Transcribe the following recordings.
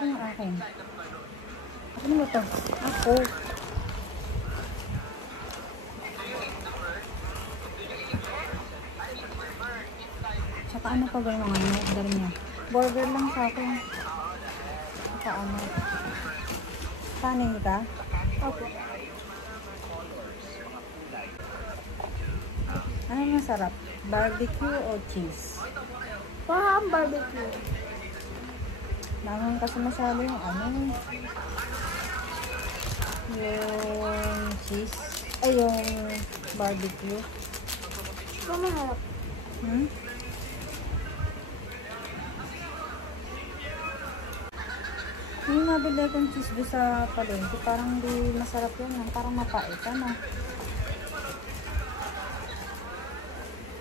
Saan yung akin? Ano mo to? Ako. Saka ano pa ba yung mga order niya? Burger lang sa akin. Saka ano? Kanin ka? Opo. Ano masarap? Barbecue o cheese? Parang barbecue. Naman kasi masyado yung ano. Yung cheese. Ay, yung barbecue. Ito maharap. Hmm? Yung nabili akong cheese doon sa palengke, parang di masarap yun. Parang mapait, ano?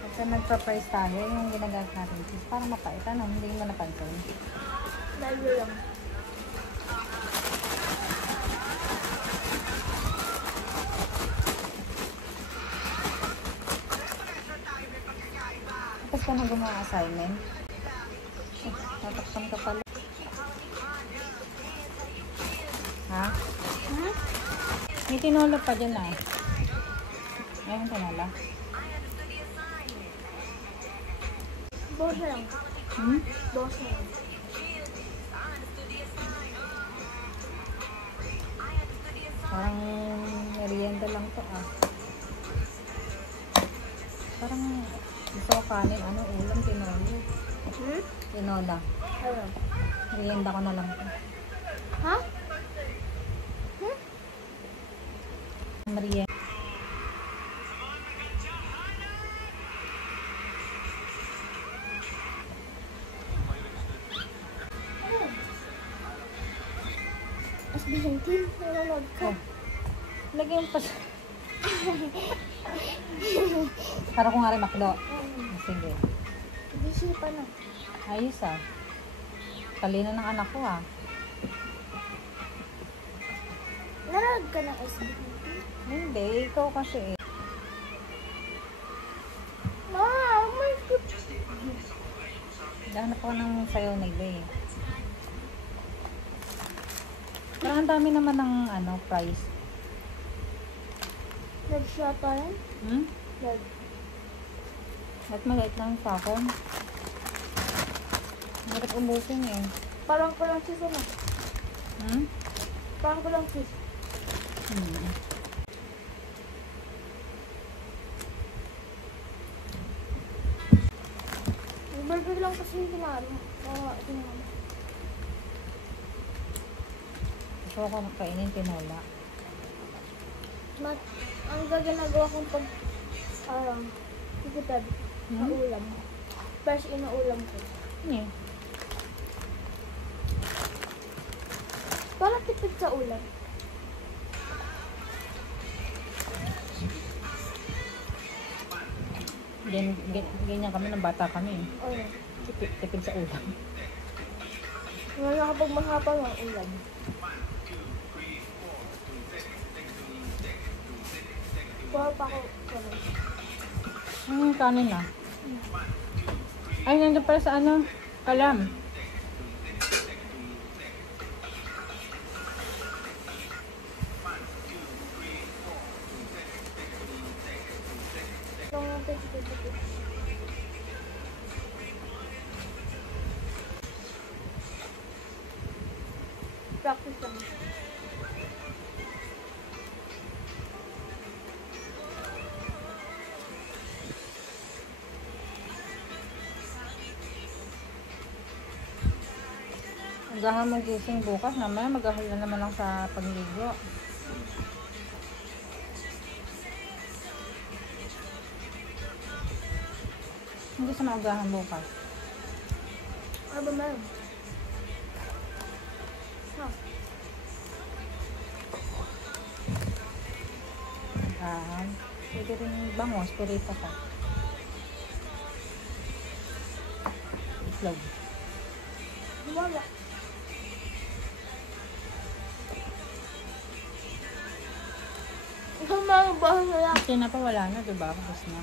Kasi nagpa-price tayo, yung ginagamit natin cheese, parang mapait, ano? Hindi mo napansin. Lalo lang. Tapos ka na gumawa assignment? Tatakpan ka pala. Ha? Hmm? May tinola pa dyan ah. Ayun tinola. Bosa lang. Hmm? Bosa lang. Parang merienda lang to ah. Parang gusto ko kanin, ano, ulam, tinola. Hmm? Tinola. Ano? Merienda ko na lang to. Ha? Hmm? Merienda. SB19. Nanonood ka. Oh. Lagyan pa sa... Para ko nga rin makdo. Sige. Busy pa na. Ayos ah. Talino ng anak ko ah. Nanonood ka ng SB19? Hindi, ikaw kasi eh. Ma, oh my God. Dahanap ako ng sayaw nila eh. Parang ang dami naman ng ano, price. Nag-shot pa rin? Hmm? Nag. At maliit lang sa akin. Hirap umusin eh. Parang ko lang sis ano? Hmm? Parang ko lang sis. Hmm. Burger lang kasi yung tinalo. Oo, tinalo. Gusto ko kainin tinola. Ang gaganagawa kong pag tipid sa ulam. Fresh inuulam ko. Eh. Para tipid sa ulam. Ganyan kami ng bata kami eh. Oo. Tipid sa ulam. Ngayon kapag mahapang ang ulam. Kuha pa ako. Kanin na. Ay, nandun pala sa ano? Kalam. Practice lang. Agahan mo gising bukas, mamaya magahal na naman lang sa pagligo. Hindi sa maagahan bukas. Ano ba meron? Ha? Pwede rin bangos, pirita ka. Itlog. Wala. Ikaw mga bahay na lang. Kasi na pa wala na, diba? Tapos na.